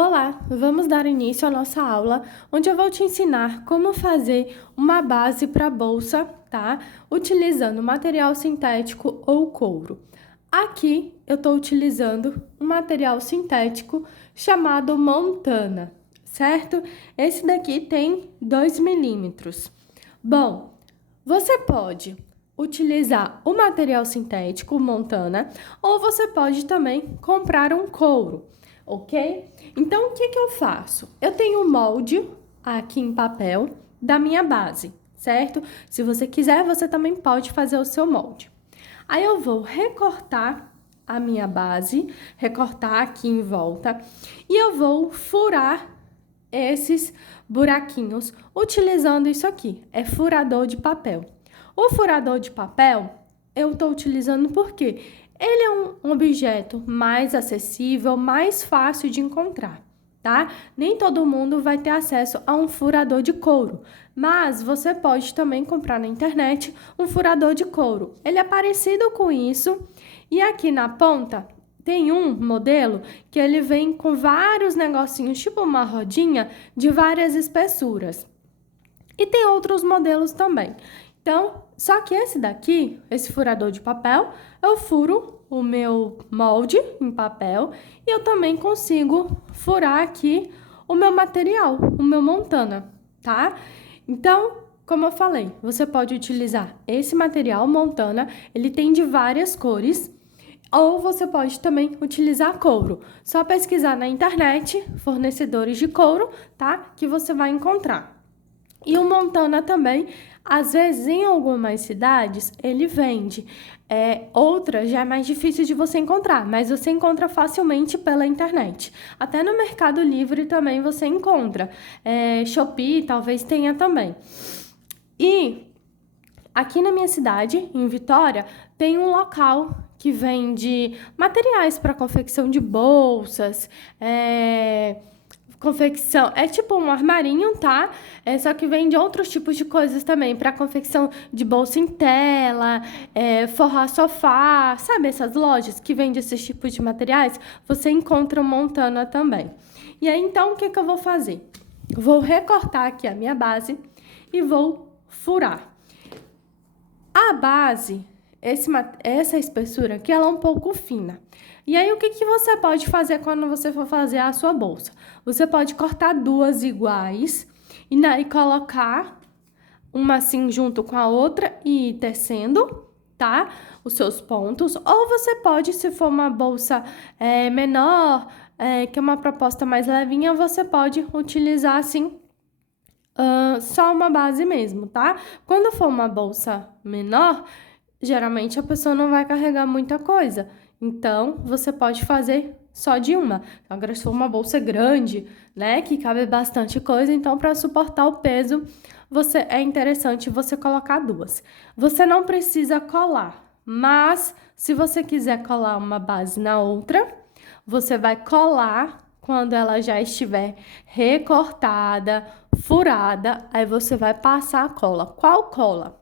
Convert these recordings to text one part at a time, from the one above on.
Olá, vamos dar início à nossa aula, onde eu vou te ensinar como fazer uma base para bolsa, tá? Utilizando material sintético ou couro. Aqui eu estou utilizando um material sintético chamado Montana, certo? Esse daqui tem 2 milímetros. Bom, você pode utilizar o material sintético Montana ou você pode também comprar um couro, ok? Então, o que eu faço? Eu tenho um molde aqui em papel da minha base, certo? Se você quiser, você também pode fazer o seu molde. Aí eu vou recortar a minha base, recortar aqui em volta e eu vou furar esses buraquinhos utilizando isso aqui, é furador de papel. O furador de papel eu estou utilizando porque ele é um objeto mais acessível, mais fácil de encontrar, tá? Nem todo mundo vai ter acesso a um furador de couro, mas você pode também comprar na internet um furador de couro. Ele é parecido com isso e aqui na ponta tem um modelo que ele vem com vários negocinhos, tipo uma rodinha de várias espessuras. E tem outros modelos também. Então, só que esse daqui, esse furador de papel, eu furo o meu molde em papel e eu também consigo furar aqui o meu material, o meu Montana, tá? Então, como eu falei, você pode utilizar esse material Montana, ele tem de várias cores, ou você pode também utilizar couro. Só pesquisar na internet, fornecedores de couro, tá? Que você vai encontrar. E o Montana também, às vezes em algumas cidades, ele vende. Outras já é mais difícil de você encontrar, mas você encontra facilmente pela internet. Até no Mercado Livre também você encontra. Shopee talvez tenha também. E aqui na minha cidade, em Vitória, tem um local que vende materiais para confecção de bolsas, confecção, é tipo um armarinho, tá? Só que vende outros tipos de coisas também, para confecção de bolsa em tela, forrar sofá, sabe essas lojas que vendem esses tipos de materiais? Você encontra o Montana também. E aí, então, o que eu vou fazer? Vou recortar aqui a minha base e vou furar. A base, essa espessura aqui, ela é um pouco fina. E aí, o que você pode fazer quando você for fazer a sua bolsa? Você pode cortar duas iguais e colocar uma assim junto com a outra e ir tecendo, tá? Os seus pontos. Ou você pode, se for uma bolsa menor, que é uma proposta mais levinha, você pode utilizar assim só uma base mesmo, tá? Quando for uma bolsa menor, geralmente a pessoa não vai carregar muita coisa. Então, você pode fazer só de uma. Agora, se for uma bolsa grande, né, que cabe bastante coisa, então, para suportar o peso, é interessante você colocar duas. Você não precisa colar, mas se você quiser colar uma base na outra, você vai colar quando ela já estiver recortada, furada, aí você vai passar a cola. Qual cola?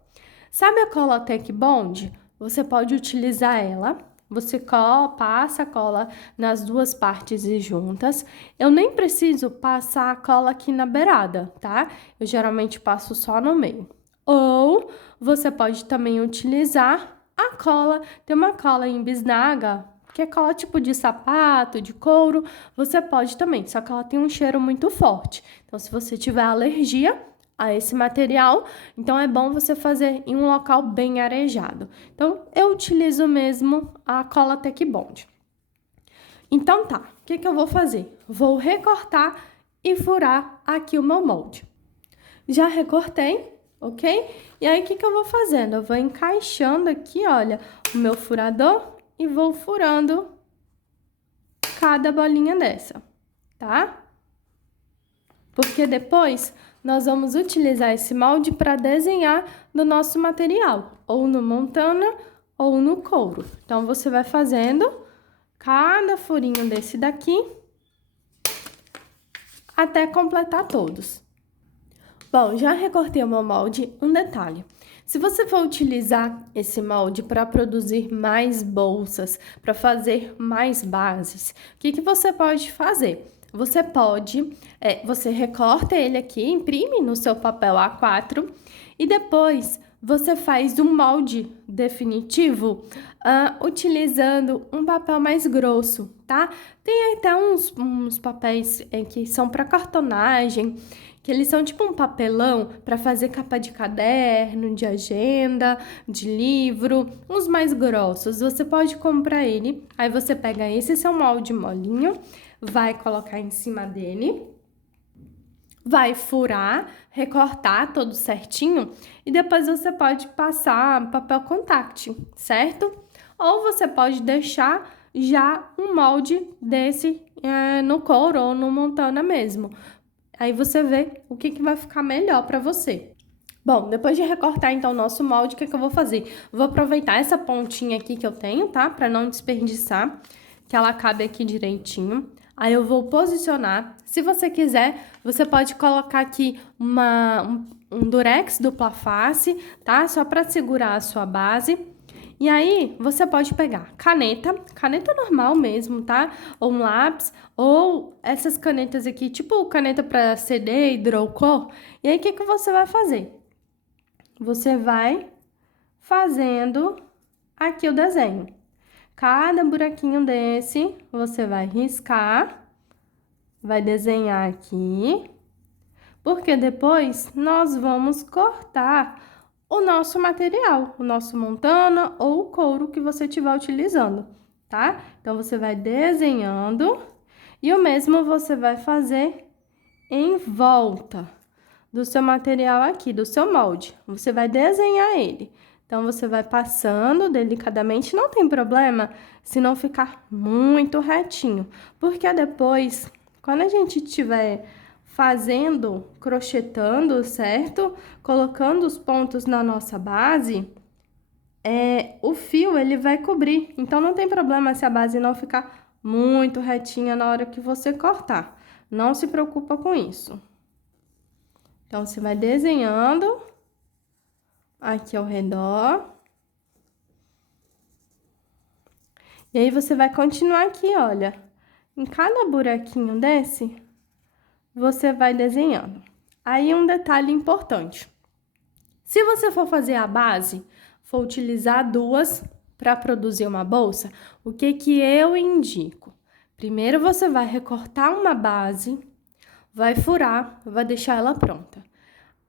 Sabe a cola Tec Bond? Você pode utilizar ela. Você passa a cola nas duas partes e juntas. Eu nem preciso passar a cola aqui na beirada, tá? Eu geralmente passo só no meio. Ou você pode também utilizar a cola. Tem uma cola em bisnaga, que é cola tipo de sapato, de couro. Você pode também, só que ela tem um cheiro muito forte. Então, se você tiver alergia a esse material, então é bom você fazer em um local bem arejado. Então, eu utilizo mesmo a cola Tec Bond. Então tá, o que eu vou fazer? Vou recortar e furar aqui o meu molde. Já recortei, ok? E aí, o que eu vou fazendo? Eu vou encaixando aqui, olha, o meu furador e vou furando cada bolinha dessa, tá? Porque depois nós vamos utilizar esse molde para desenhar no nosso material, ou no Montana ou no couro. Então, você vai fazendo cada furinho desse daqui até completar todos. Bom, já recortei o meu molde. Um detalhe: se você for utilizar esse molde para produzir mais bolsas, para fazer mais bases, o que você pode fazer? você pode, você recorta ele aqui, imprime no seu papel A4 e depois você faz um molde definitivo utilizando um papel mais grosso, tá? Tem até uns papéis que são para cartonagem, que eles são tipo um papelão para fazer capa de caderno, de agenda, de livro, uns mais grossos. Você pode comprar ele, aí você pega esse seu molde molinho, vai colocar em cima dele, vai furar, recortar todo certinho e depois você pode passar papel contact, certo? Ou você pode deixar já um molde desse no couro ou no Montana mesmo. Aí você vê o que vai ficar melhor para você. Bom, depois de recortar então o nosso molde, o que eu vou fazer? Vou aproveitar essa pontinha aqui que eu tenho, tá? Para não desperdiçar, que ela cabe aqui direitinho. Aí eu vou posicionar. Se você quiser, você pode colocar aqui um durex dupla face, tá? Só para segurar a sua base. E aí, você pode pegar caneta normal mesmo, tá? Ou um lápis, ou essas canetas aqui, tipo caneta para CD e draw cor. E aí, o que você vai fazer? Você vai fazendo aqui o desenho. Cada buraquinho desse, você vai riscar, vai desenhar aqui, porque depois nós vamos cortar o nosso material, o nosso montana ou o couro que você estiver utilizando, tá? Então, você vai desenhando e o mesmo você vai fazer em volta do seu material aqui, do seu molde. Você vai desenhar ele. Então, você vai passando delicadamente, não tem problema se não ficar muito retinho, porque depois, quando a gente tiver fazendo, crochetando, certo? Colocando os pontos na nossa base, o fio, ele vai cobrir. Então, não tem problema se a base não ficar muito retinha na hora que você cortar. Não se preocupa com isso. Então, você vai desenhando aqui ao redor. E aí, você vai continuar aqui, olha. Em cada buraquinho desse, você vai desenhando. Aí, um detalhe importante. Se você for fazer a base, for utilizar duas para produzir uma bolsa, o que eu indico? Primeiro, você vai recortar uma base, vai furar, vai deixar ela pronta.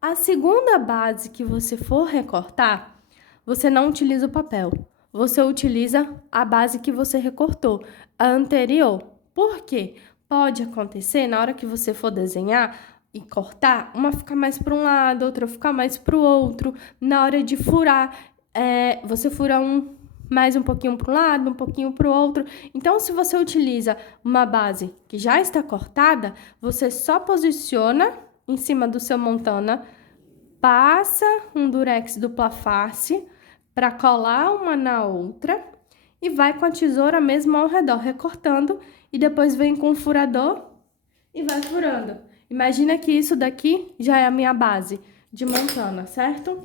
A segunda base que você for recortar, você não utiliza o papel. Você utiliza a base que você recortou, a anterior. Por quê? Pode acontecer, na hora que você for desenhar e cortar, uma ficar mais para um lado, outra ficar mais para o outro. Na hora de furar, você fura mais um pouquinho para um lado, um pouquinho para o outro. Então, se você utiliza uma base que já está cortada, você só posiciona em cima do seu montana, passa um durex dupla face para colar uma na outra e vai com a tesoura mesmo ao redor, recortando, e depois vem com o furador e vai furando. Imagina que isso daqui já é a minha base de montana, certo?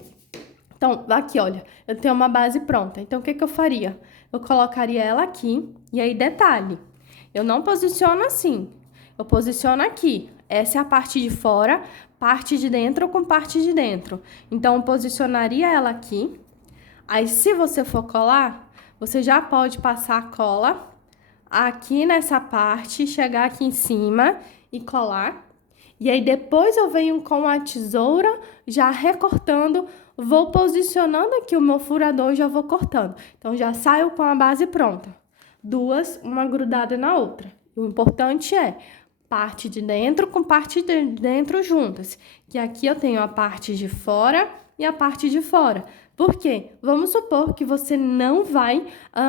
Então, aqui, olha, eu tenho uma base pronta. Então, o que eu faria? Eu colocaria ela aqui, e aí, detalhe, eu não posiciono assim, eu posiciono aqui. Essa é a parte de fora, parte de dentro com parte de dentro. Então, eu posicionaria ela aqui. Aí, se você for colar, você já pode passar a cola aqui nessa parte, chegar aqui em cima e colar. E aí, depois eu venho com a tesoura, já recortando, vou posicionando aqui o meu furador e já vou cortando. Então, já saio com a base pronta. Duas, uma grudada na outra. O importante é parte de dentro com parte de dentro juntas. Que aqui eu tenho a parte de fora e a parte de fora. Por quê? Vamos supor que você não vai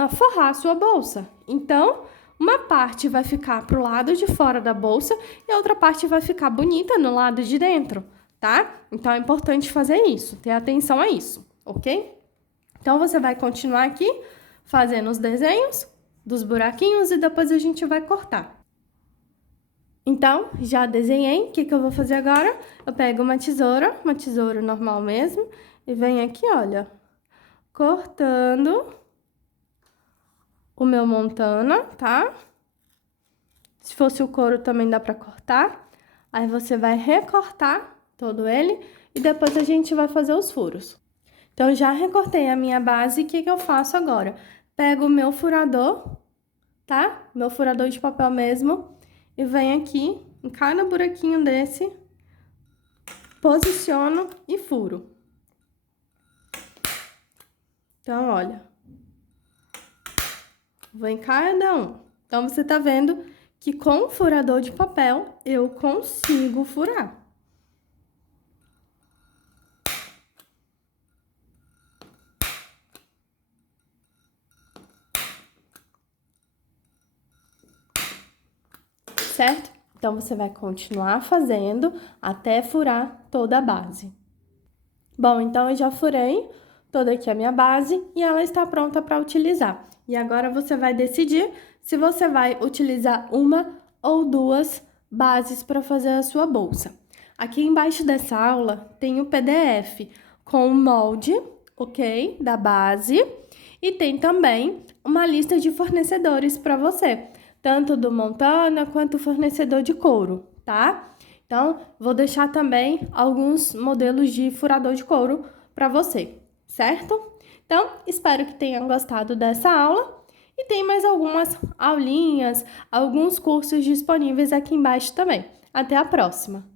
forrar a sua bolsa. Então, uma parte vai ficar pro lado de fora da bolsa e a outra parte vai ficar bonita no lado de dentro, tá? Então, é importante fazer isso, ter atenção a isso, ok? Então, você vai continuar aqui fazendo os desenhos dos buraquinhos e depois a gente vai cortar. Então, já desenhei. O que eu vou fazer agora? Eu pego uma tesoura normal mesmo, e venho aqui, olha, cortando o meu montana, tá? Se fosse o couro, também dá pra cortar. Aí você vai recortar todo ele e depois a gente vai fazer os furos. Então, já recortei a minha base, o que eu faço agora? Pego o meu furador, tá? Meu furador de papel mesmo, e venho aqui em cada buraquinho desse, posiciono e furo. Então, olha, vou em cada um. Então, você tá vendo que com o furador de papel eu consigo furar. Certo? Então, você vai continuar fazendo até furar toda a base. Bom, então eu já furei toda aqui a minha base e ela está pronta para utilizar. E agora você vai decidir se você vai utilizar uma ou duas bases para fazer a sua bolsa. Aqui embaixo dessa aula tem o PDF com o molde, ok, da base, e tem também uma lista de fornecedores para você, tanto do Montana quanto o fornecedor de couro, tá? Então, vou deixar também alguns modelos de furador de couro para você, certo? Então, espero que tenham gostado dessa aula e tem mais algumas aulinhas, alguns cursos disponíveis aqui embaixo também. Até a próxima!